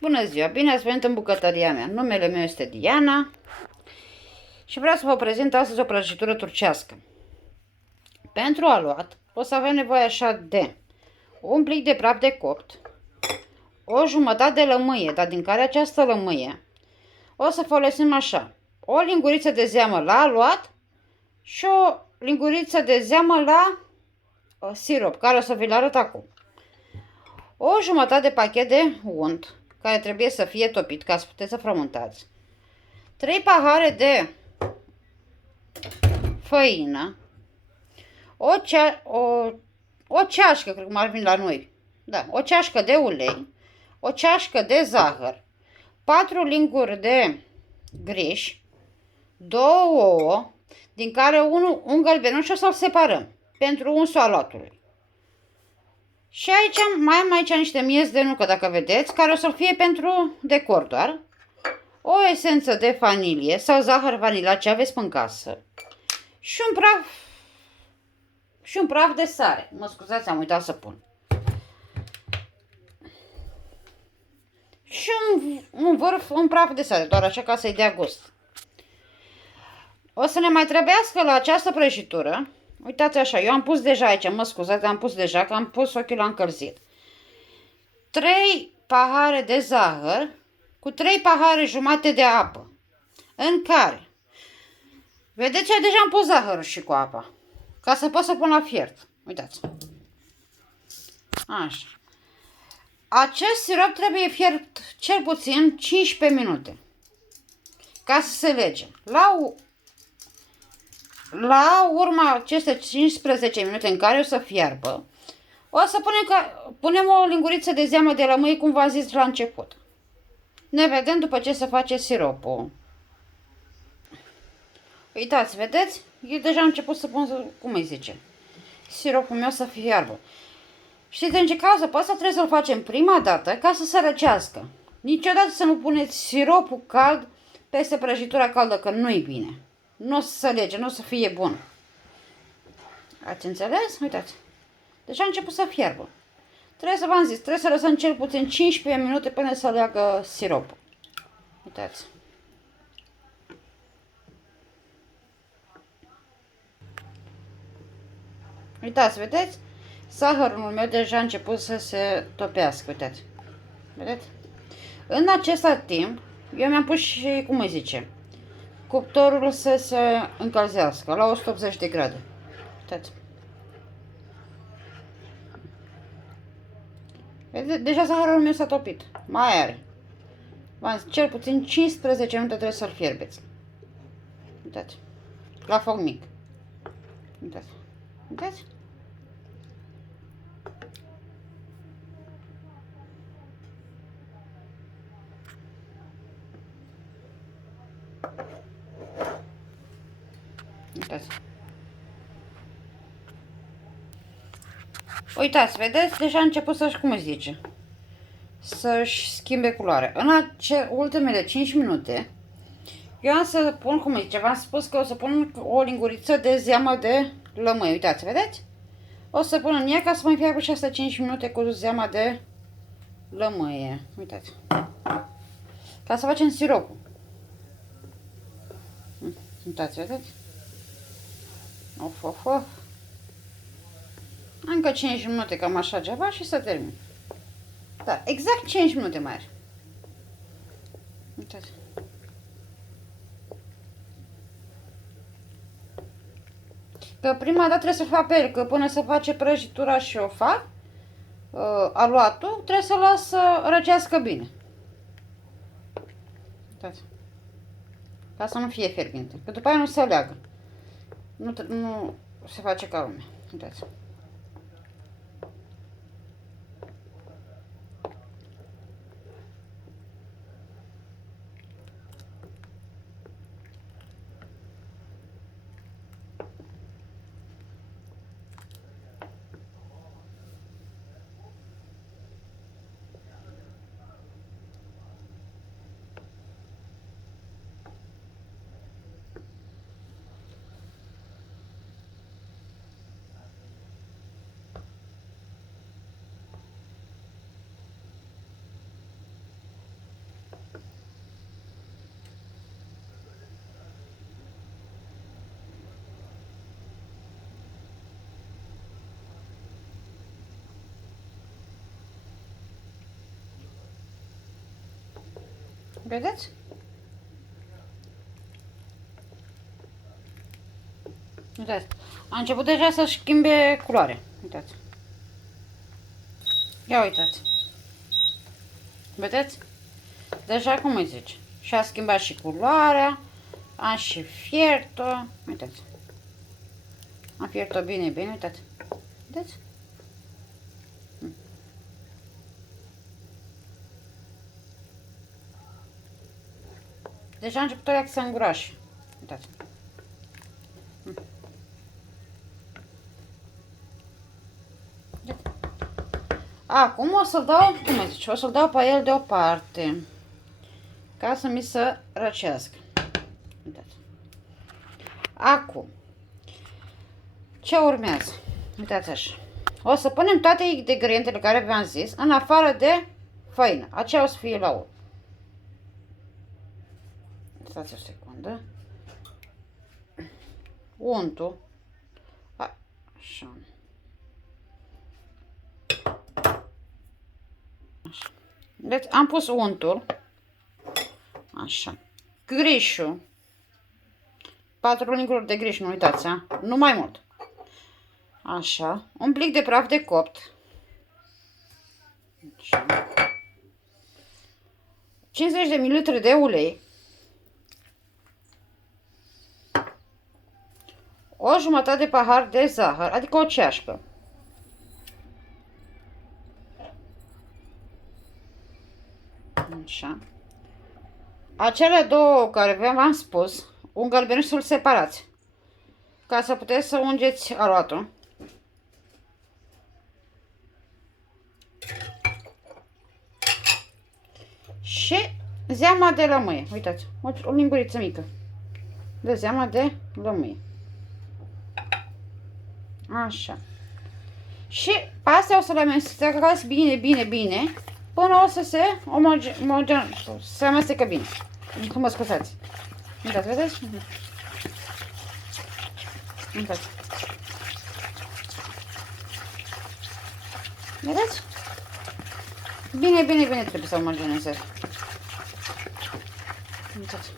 Bună ziua, bine ați venit în bucătăria mea. Numele meu este Diana și vreau să vă prezint astăzi o prăjitură turcească. Pentru aluat o să avem nevoie așa de un plic de praf de copt, o jumătate de lămâie, dar din care această lămâie o să folosim așa, o linguriță de zeamă la aluat și o linguriță de zeamă la sirop, care o să vi-l arăt acum. O jumătate de pachet de unt, care trebuie să fie topit ca să puteți să frământați. 3 pahare de făină, o ceașcă, cred cum ar veni la noi, da, o ceașcă de ulei, o ceașcă de zahăr, 4 linguri de griș, 2 ouă, din care un gălbenuș o să-l separăm pentru unsul aluatului. Și aici mai am aici niște miez de nucă, dacă vedeți, care o să fie pentru decor doar. O esență de vanilie sau zahăr vanila, ce aveți în casă. Și un praf de sare. Mă scuzați, am uitat să pun. Și un praf de sare, doar așa ca să-i dea gust. O să ne mai trebuiască la această prăjitură. Uitați așa, eu am pus deja aici, mă scuzați, am pus deja, că am pus ochiul la încălzit. 3 pahare de zahăr cu 3 pahare jumate de apă. În care, vedeți, eu deja am pus zahărul și cu apa, ca să pot să pun la fiert. Uitați. Așa. Acest sirop trebuie fiert cel puțin 15 minute ca să se lege. La urma aceste 15 minute în care o să fiarbă, o să punem o linguriță de zeamă de lămâie, cum v-am zis la început. Ne vedem după ce se face siropul. Uitați, vedeți? Eu deja am început să pun, cum îi zice, siropul meu să fiarbă. Știți în ce cază? Pe asta trebuie să-l facem prima dată ca să se răcească. Niciodată să nu puneți siropul cald peste prăjitura caldă, că nu-i bine. Nu o să se lege, nu o să fie bun. Ați înțeles? Uitați. Deja a început să fiarbă. Trebuie să v-am zis, trebuie să lăsăm cel puțin 15 minute până să leagă siropul. Uitați. Uitați, vedeți? Zahărul meu deja a început să se topească, uitați. Vedeți? În acest timp, eu mi-am pus și, cum îi zice, cuptorul să se încălzească la 180 de grade. Uitați. Vedeți? Deja zahărul meu s-a topit. Mai are. V-am zis, cel puțin 15 minute trebuie să-l fierbeți. Uitați. La foc mic. Uitați. Uitați? Uitați. Uitați, vedeți? Deja a început să-și, cum îi zice, să-și schimbe culoarea. În ultimele 5 minute, eu am să pun, cum îi zice, v-am spus că o să pun o linguriță de zeamă de lămâie. Uitați, vedeți? O să pun în ea ca să mai fiarbă și asta 5 minute cu zeama de lămâie. Uitați. Ca să facem siropul. Uitați, vedeți? Of, of, of. Încă 5 minute, cam așa ceva și să termin. Da, exact 5 minute mai are. Uitați. Că prima dată trebuie să fac pe el, că până se face prăjitura și o fac, aluatul, trebuie să las să răcească bine. Uitați. Ca să nu fie fierbinte, că după aia nu se leagă. Nu se face ca lumea. Uitați. Vedeți? Uitați. A început deja să-și schimbe culoare. Uitați. Ia uitați. Vedeți? Deja cum îi zice. Și-a schimbat și culoarea. Am și fiert-o. Uitați. Am fiert-o bine, bine. Uitați. Vedeți? Deja a început o să îngroașe. Uitați. Acum o să-l dau, cum îi zice, o să-l dau pe el deoparte. Ca să mi se răcească. Uitați. Acum. Ce urmează? Uitați așa. O să punem toate ingredientele care v-am zis, în afară de făină. Aceea o să fie la urmă. Stați o secundă. Untul. Așa. Așa. Deci am pus untul. Așa. Grișul. 4 linguri de griș, nu uitați, a? Nu mai mult. Așa. Un plic de praf de copt. Așa. 50 de ml de ulei. O jumătate de pahar de zahăr, adică o ceașcă. Așa. Acele două care v-am spus, un gălbenuș să-l separați. Ca să puteți să ungeți aluatul. Și zeama de lămâie. Uitați, o linguriță mică. De zeama de lămâie. Așa. Și pe astea o să le amestecați bine, bine, bine. Până o să se amestecă bine. Cum mă scuzați. Uitați, vedeți? Uitați. Vedeți? Bine, bine, bine trebuie să omogenizez. Uitați.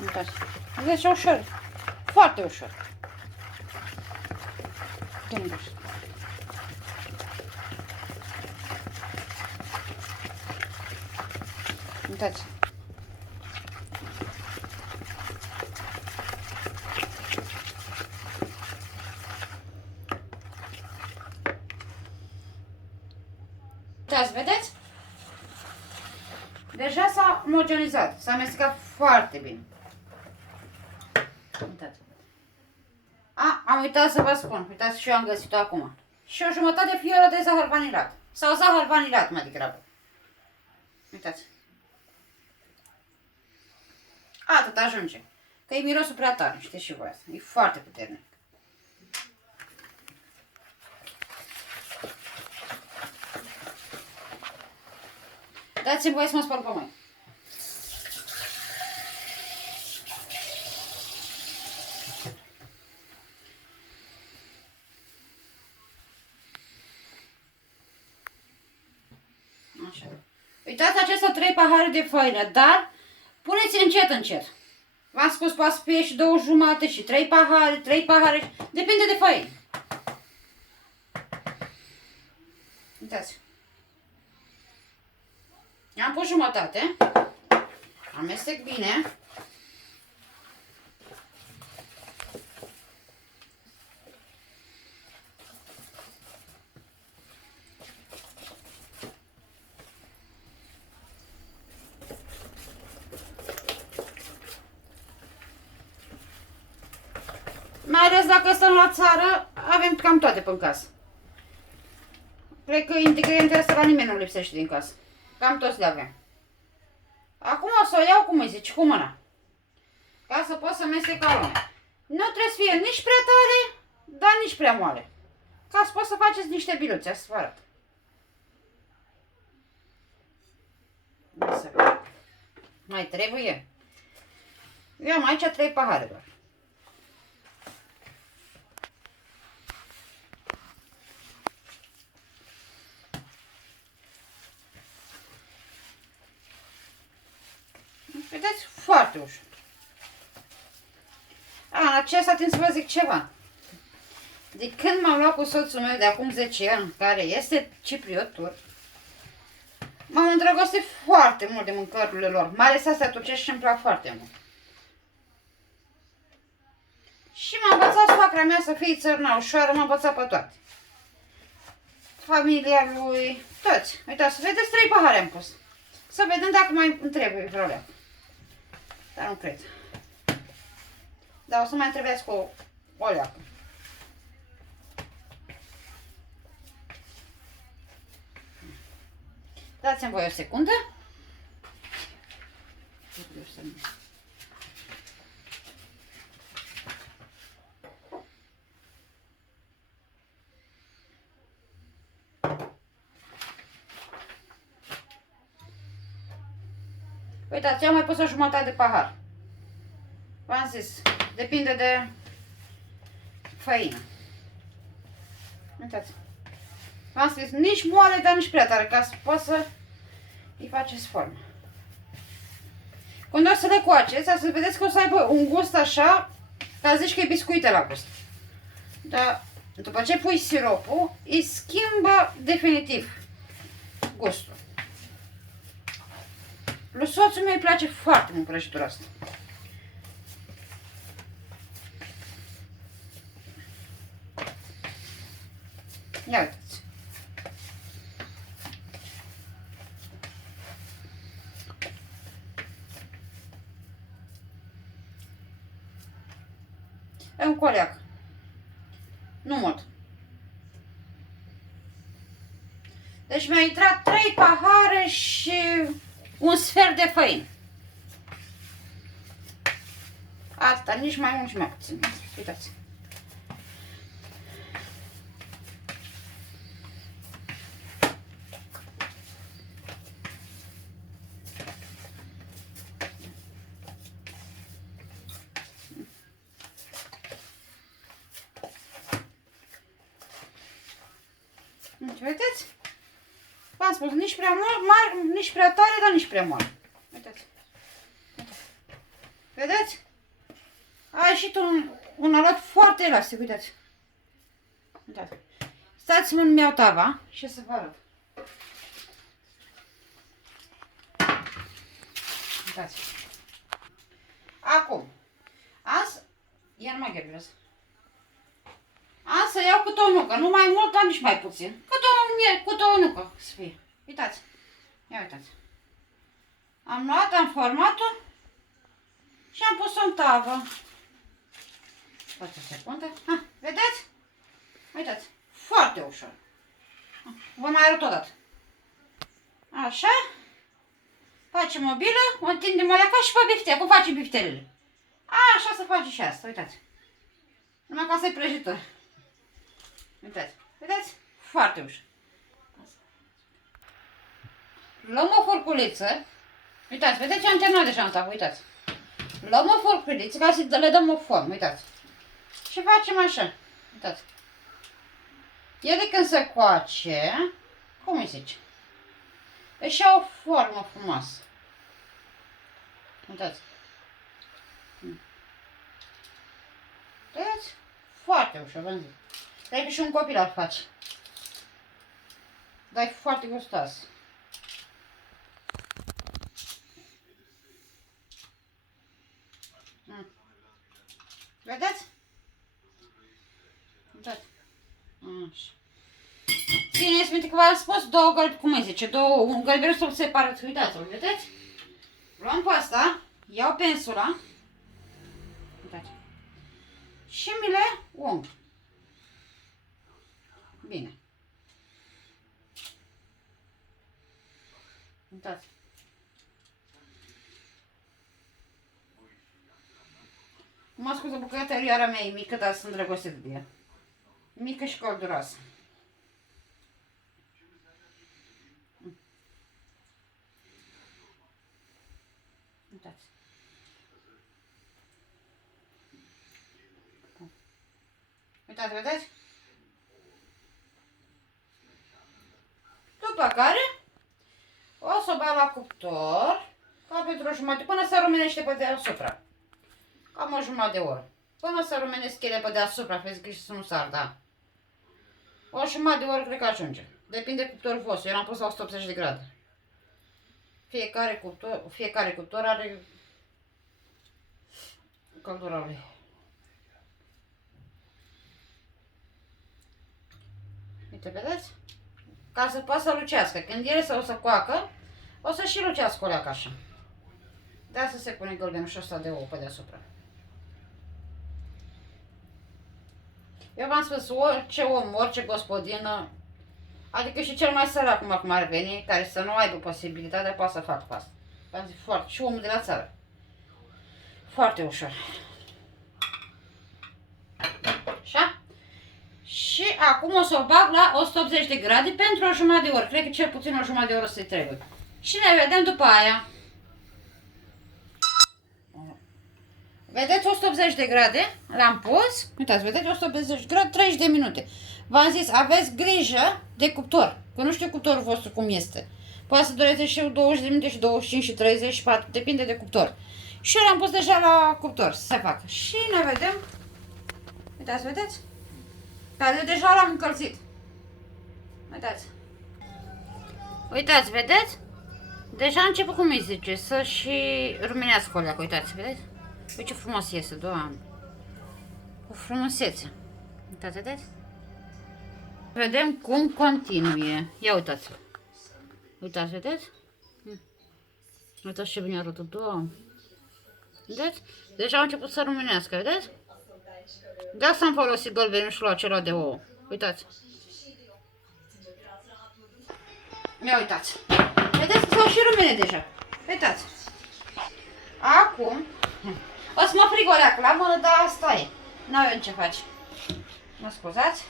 Uitați. Vedeți, ușor. Foarte ușor. Uitați. Uitați, vedeți? Deja s-a omogenizat, s-a amestecat foarte bine. Uitați. Am uitat să vă spun, uitați și eu am găsit-o acum. Și o jumătate de fioră de zahăr vanilat. Sau zahăr vanilat, mai degrabă. Uitați. Atât ajunge. Că e mirosul prea tare, știți și voi asta. E foarte puternic. Dați-mi voie să mă spăl pe mâini. Așa. Uitați aceste 3 pahare de făină, dar puneți încet, încet. V-am spus, poate să fie și 2 jumate și 3 pahare, depinde de făină. Uitați. Am pus jumătate. Amestec bine. Mai ales dacă stăm la țară, avem cam toate pe casă. Cred că ingredientele astea la nimeni nu lipsește din casă. Cam toți le avem. Acum o să o iau, cum îi zici, cu mâna. Ca să pot să amestec aroma. Nu trebuie să fie nici prea tare, dar nici prea moale. Ca să pot să faceți niște biluțe, să vă arăt. Mai trebuie. Eu am aici 3 pahare doar. foarte ușor. Acesta trebuie să vă zic ceva. De când m-am luat cu soțul meu de acum 10 ani, care este cipriotur, m-am îndrăgostit foarte mult de mâncărurile lor, mai ales astea turcești și îmi plac foarte mult. Și m-a învățat soacra mea să fie țărna ușoară, m-a învățat pe toate. Familia lui, toți. Uitați, să vedeți, 3 pahare am pus. Să vedem dacă mai îmi trebuie vreo leacă. Dar nu cred. Dar o să mai trebuiască o leacă. Dați-mi voi o secundă. Uitați, eu am mai pus o jumătate de pahar. V-am zis, depinde de făină. Uitați. V-am spus, nici moale, dar nici prea tare, ca să poți să îi faceți formă. Când o să le coaceți, să vedeți că o să aibă un gust așa, ca zici că e biscuite la gust. Dar după ce pui siropul, îi schimbă definitiv gustul. Lui soțul meu îi place foarte mult prăjitura asta. Ia uitați. E un coleac. Nu mult. Deci mi-a intrat 3 pahare și un sfert de făină. Asta, nici mai mult, nici mai puțin. Uitați. Vedeți? V-am spus, nici prea mare, nici prea tare, dar nici prea mare. Uitați. Vedeți? A ieșit un alat foarte elastic, uitați. Uitați. Stați-mă, îmi iau tava și să vă arăt. Uitați. Acum. Azi, iar mai gherbesc. Am să iau câte o nucă, nu mai mult, dar nici mai puțin. Câte o nucă să fie. Uitați. Ia uitați. Am luat, am format-o și am pus-o în tavă. Stați o secundă. Vedeți? Uitați. Foarte ușor. Vă mai arăt o dată. Așa. Facem o bilă, o întindem alea ca și pe biftea, cum facem biftelele. Așa se face și asta, uitați. Numai ca să-i prăjitură. Uitați, vedeți? Foarte ușor. Luăm o furculiță. Uitați, vedeți, am terminat deja în tavă, uitați. Luăm o furculiță ca să le dăm o formă, uitați. Și facem așa, uitați. Ele când se coace, cum îi zice? Își ia o formă frumoasă. Uitați. Vedeți? Foarte ușor, v-am zis. Trebuie și un copil ar face. Dar e foarte gustos. Vedeți? Uitați. Așa. Țineți minte că v-am spus două gălbi, cum îi zice, un gălbire să-l separați. Uitați-l, vedeți? Luăm pe asta, iau pensula. Uitați. Și mi le ung. Bine. Uitați. Mă scuză, bucătărioara mea e mică, dar sunt drăgostit de ea. Mică și călduroasă. Uitați. Uitați, vedeți? După care o să o bag la cuptor Ca pentru o jumătate, până se rumenește pe deasupra. Cam o jumătate de oră. Până se rumenesc ele pe deasupra, vezi că și să nu sar, da. O jumătate de oră cred că ajunge. Depinde de cuptorul vostru. Eu l-am pus la 180 de grade. Fiecare cuptor are căldura lui. Uite, vedeți? Ca să poată să lucească. Când ele o să coacă, o să și lucească o leacă așa. De asta se pune gălbenușul ăsta de ou pe deasupra. Eu v-am spus, orice om, orice gospodină, adică și cel mai sărac cum ar veni, care să nu aibă posibilitatea, poate să facă asta. V-am zis foarte, și omul de la țară. Foarte ușor. Așa? Și acum o să o bag la 180 de grade pentru o jumătate de oră. Cred că cel puțin o jumătate de oră să-i trebuie. Și ne vedem după aia. Vedeți 180 de grade? L-am pus. Uitați, vedeți 180 de grade, 30 de minute. V-am zis, aveți grijă de cuptor. Că nu știu cuptorul vostru cum este. Poate să dureze și 20 de minute și 25 și 30 și 4. Depinde de cuptor. Și eu l-am pus deja la cuptor să se facă. Și ne vedem. Uitați, vedeți? Dar eu deja l-am încălzit. Uitați. Uitați, vedeți? Deja a început, cum îi zice, să și rumenească o leacă. Uitați, vedeți? Uite ce frumos iese, Doamne. O frumusețe. Uitați, vedeți? Vedem cum continuie. Ia uitați-l. Uitați, vedeți? Uitați ce bine arătă, Doamne. Vedeți? Deja a început să rumenească, vedeți? De asta am folosit gălbenușul acela de ouă. Uitați. Ia uitați. Vedeți că s-au și rumene deja. Uitați. Acum o să mă frig o leacă la mână, dar asta e. N-avem ce face. Mă scuzați.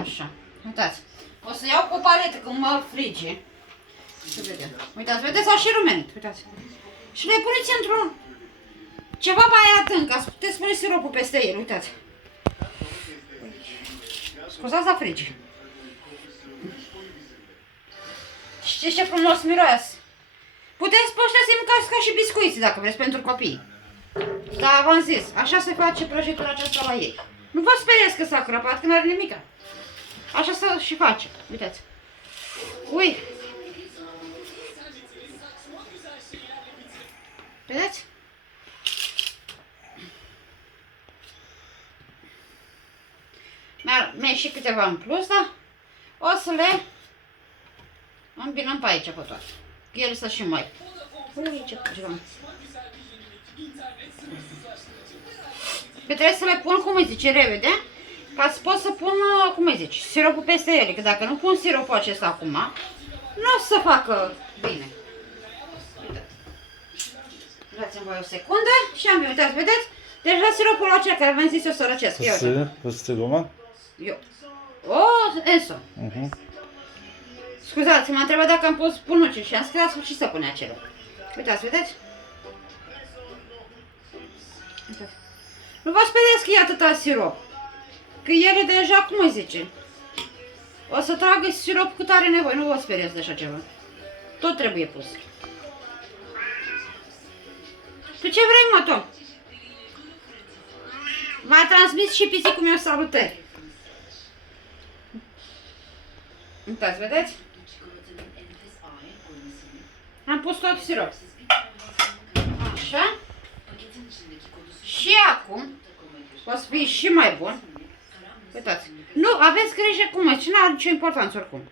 Așa. Uitați. O să iau cu o paletă când mă frige. Să vedem. Uitați, vedeți, au și rumenit. Uitați. Și le puneți într-un ceva mai adânc, ca să puteți pune siropul peste el, uitați. Scuzați la frige. Știți ce frumos miroase? Puteți pe ăștia să-i mâncați ca și biscuiți, dacă vreți, pentru copii. Dar v-am zis, așa se face prăjitura aceasta la ei. Nu vă speriați că s-a crăpat, că n-are nimica. Așa se și face, uitați. Ui! Vedeți? Mi-a și câteva în plus, da? O să le îmbinăm pe aici, pe toate. El să și mai. Ui, ce ceva. Că trebuie să le pun, cum îi zice, repede, ca să pot să pun, cum îi zice, siropul peste ele. Că dacă nu pun siropul acesta acum, nu o să facă bine. Dați-mi voi o secundă și am uitați, vedeți? Deja siropul acela care v-am zis eu să răcesc. Questo goma? Eu. Eso. Scuzați, m-a întrebat dacă am pus punuci și am scris și să pune acela. Uitați, vedeți? Uitați. Nu vă speriați că e atâta sirop. Că ele deja, cum îi zice, o să tragă sirop cât are nevoie. Nu vă speriați de așa ceva. Tot trebuie pus. Tu ce vrei, mă, Tom? M-a transmis și pisicul meu salutări. Uitați, vedeți? Am pus tot sirop. Așa. Și acum o să fie și mai bun. Uitați. Nu, aveți grijă cum e, nu are nicio importanță oricum.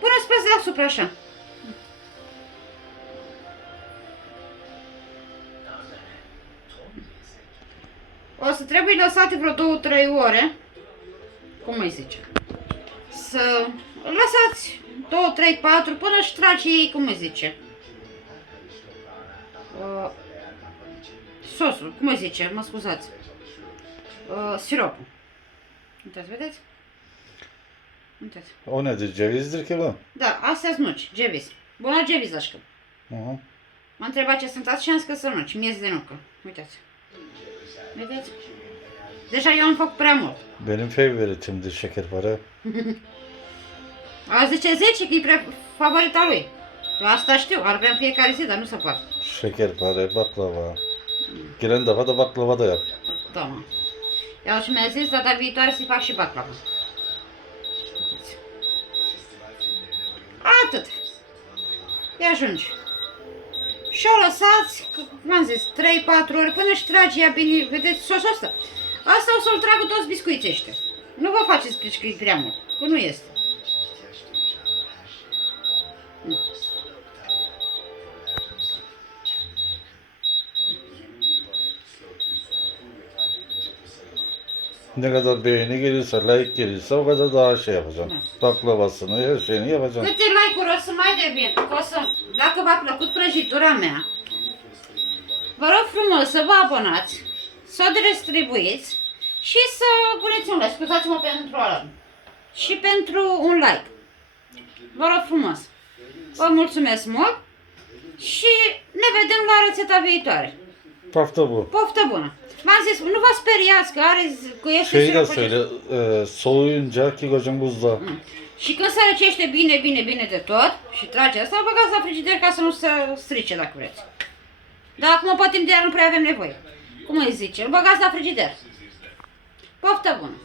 Puneți pe deasupra așa. O să trebuie lăsate vreo 2-3 ore. Cum îi zice? Să lăsați 2, 3, 4 până își trage ei, cum îi zice? Sosul, cum îi zice? Mă scuzați. Siropul. Uitați, vedeți? Uitați. O nedir? Cevizdir ki bu? Da, astea sunt nuci, ceviz. Bună ceviz, aşkım. M-a întrebat ce sunt și am zis că sunt nuci, miez de nucă. Uitați. Vedeți? Deja eu am făcut prea mult. Benim favoritimdir şekerpare. A zice 10 că e prea favorita lui. Eu asta știu, ar vrea în fiecare zi, dar nu se poate. Şeker pare, baklava. Gelen defa da baklava da yap. Da, mă. El și mi-a zis data viitoare să-i fac și baclava. Atât. Îi ajunge. Și o lăsați, v-am zis, 3-4 ore până și trage ea bine, vedeți, sosul ăsta. Asta o să-l tragă toți biscuiții ăștia. Nu vă faceți griji că e prea mult, că nu este. Ne kadar beğeni gelirse, like gelirse o kadar daha şey yapacağım. Baklavasını, her şeyini yapacağım. Câte like-uri o să mai devin, o să, dacă v-a plăcut prăjitura mea, vă rog frumos să vă abonați, să o distribuiți și să puneți un like, scuzați-mă pentru ăla, și pentru un like. Vă rog frumos. Vă mulțumesc mult și ne vedem la rețeta viitoare. Poftă bună. Poftă bună! V-am zis, nu vă speriați că are, că este Şeyi de sirop söyle, soğuyunca ki kocam buzda. Și când se răcește bine, bine, bine de tot și trage asta, băgați la frigider ca să nu se strice dacă vreți. Dar acum pe timp de iar nu prea avem nevoie. Cum îi zice? Îl băgați la frigider. Poftă bună!